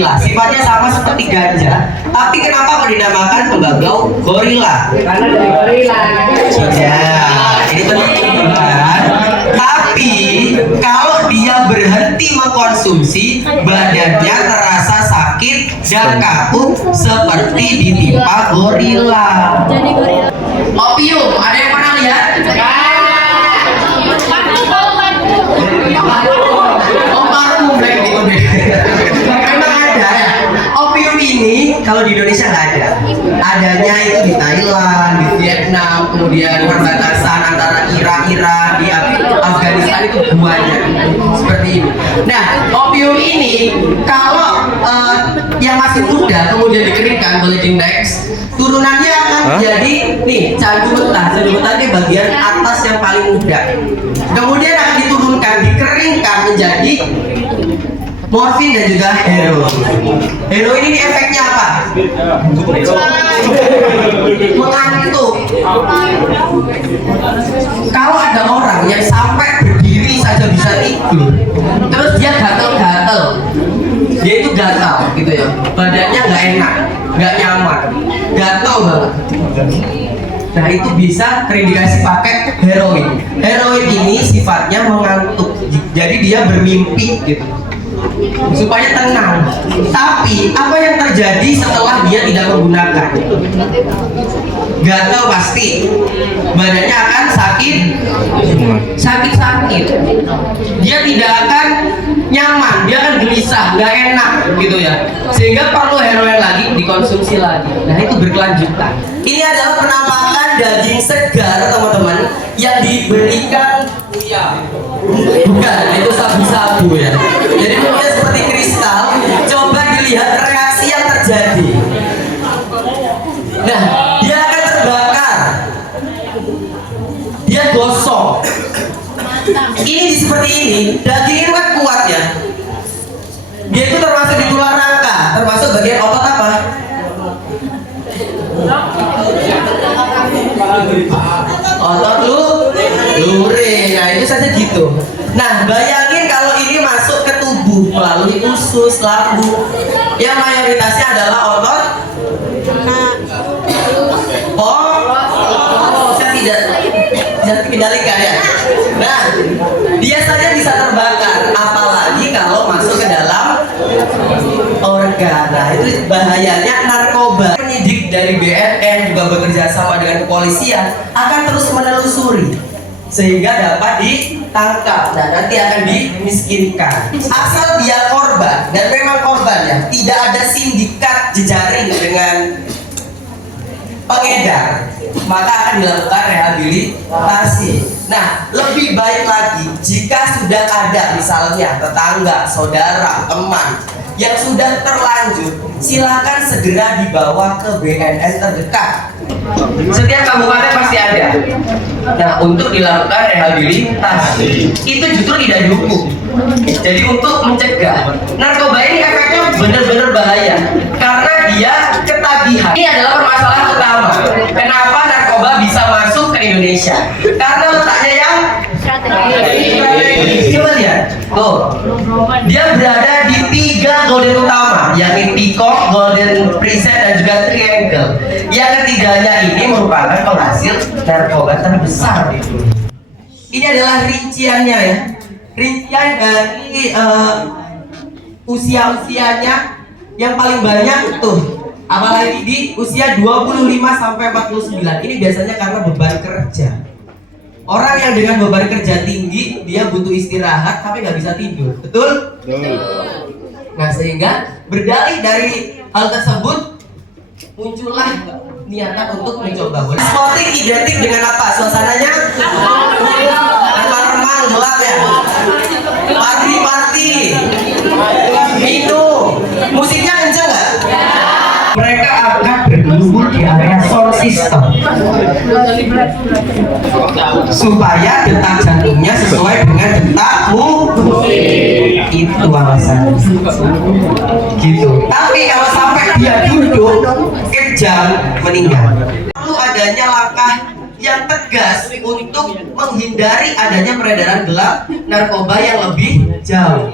gorila. Sifatnya sama seperti ganja, tapi kenapa kok dinamakan tembakau gorila? Karena dari gorila. Ya, ini penting kan? Tapi kalau dia berhenti mengkonsumsi, badannya terasa sakit dan kaku seperti ditimpa gorila. Opium, ada yang pernah lihat? Oh, parfum kayak gitu deh. Memang ada ya. Opium ini kalau di Indonesia nggak ada. Adanya itu di Thailand, di Vietnam, kemudian perbatasan antara Iran di Afghanistan itu banyak seperti ini. Nah, opium ini kalau yang masih muda kemudian dikeringkan, boleh di next, turunannya akan jadi nih candu mentah. Candu mentah ini bagian atas yang paling muda. Kemudian akan diturunkan, dikeringkan menjadi morfin dan juga heroin. Heroin ini efeknya apa? Mengantuk. Kalau ada orang yang sampai berdiri saja bisa tidur, terus dia gatel-gatel, dia itu gatal gitu ya, badannya nggak enak, nggak nyaman, gatel banget. Nah itu bisa terindikasi pakai heroin. Heroin ini sifatnya mengantuk, jadi dia bermimpi gitu supaya tenang. Tapi apa yang terjadi setelah dia tidak menggunakan? Gatal pasti, badannya akan sakit. Dia tidak akan nyaman, dia akan gelisah, nggak enak gitu ya. Sehingga perlu heroin lagi, dikonsumsi lagi. Nah itu berkelanjutan. Ini adalah penampakan daging segar teman-teman yang diberikan bukan, itu sabu-sabu ya. Jadi mungkin seperti kristal. Coba dilihat reaksi yang terjadi. Nah, dia akan terbakar, dia gosong. Ini seperti ini, daging itu kan kuat ya. Dia itu termasuk di tulang rangka, termasuk bagian otot apa? Otot luring. Nah itu saja gitu. Nah bayangin kalau ini masuk ke tubuh melalui usus, lambung, yang mayoritasnya adalah otot. Saya tidak kendalikan ya. Nah dia saja bisa terbakar, apalagi kalau masuk ke dalam organ. Nah itu bahayanya narkoba. Penyidik dari BNN juga bekerja sama dengan kepolisian akan terus menelusuri sehingga dapat ditangkap dan nanti akan dimiskinkan. Asal dia korban, dan memang korban ya, tidak ada sindikat jejaring dengan pengedar, maka akan dilakukan rehabilitasi. Nah, lebih baik lagi jika sudah ada misalnya tetangga, saudara, teman yang sudah terlanjur, silakan segera dibawa ke BNN terdekat. Setiap kabupaten pasti ada. Nah, untuk dilakukan rehabilitasi itu justru tidak dihukum. Jadi untuk mencegah, narkoba ini efeknya benar-benar bahaya karena dia ketagihan. Ini adalah permasalahan utama. Kenapa narkoba bisa masuk ke Indonesia? Karena letaknya yang strategis. Coba lihat, tuh, dia berada di 3 golden utama, yakni Peacock, Golden Preset, dan juga Triangle. Yang ketiganya ini merupakan penghasil narkoba terbesar. Ini adalah rinciannya ya, rincian dari usia-usianya yang paling banyak tuh, apalagi di usia 25 sampai 49. Ini biasanya karena beban kerja. Orang yang dengan beban kerja tinggi, dia butuh istirahat tapi nggak bisa tidur, betul? Nah sehingga berdalih dari hal tersebut muncullah niatan untuk mencoba. Sporting identik dengan apa? Suasananya remang-remang, gelap ya. Party, minum, musiknya kenceng nggak? Mereka akan berkumpul di area sound system supaya detak jantungnya sesuai dengan detakmu. Itu alasan gitu. Tapi kalau sampai dia duduk kejang, meninggal. Perlu adanya langkah yang tegas untuk menghindari adanya peredaran gelap narkoba yang lebih jauh.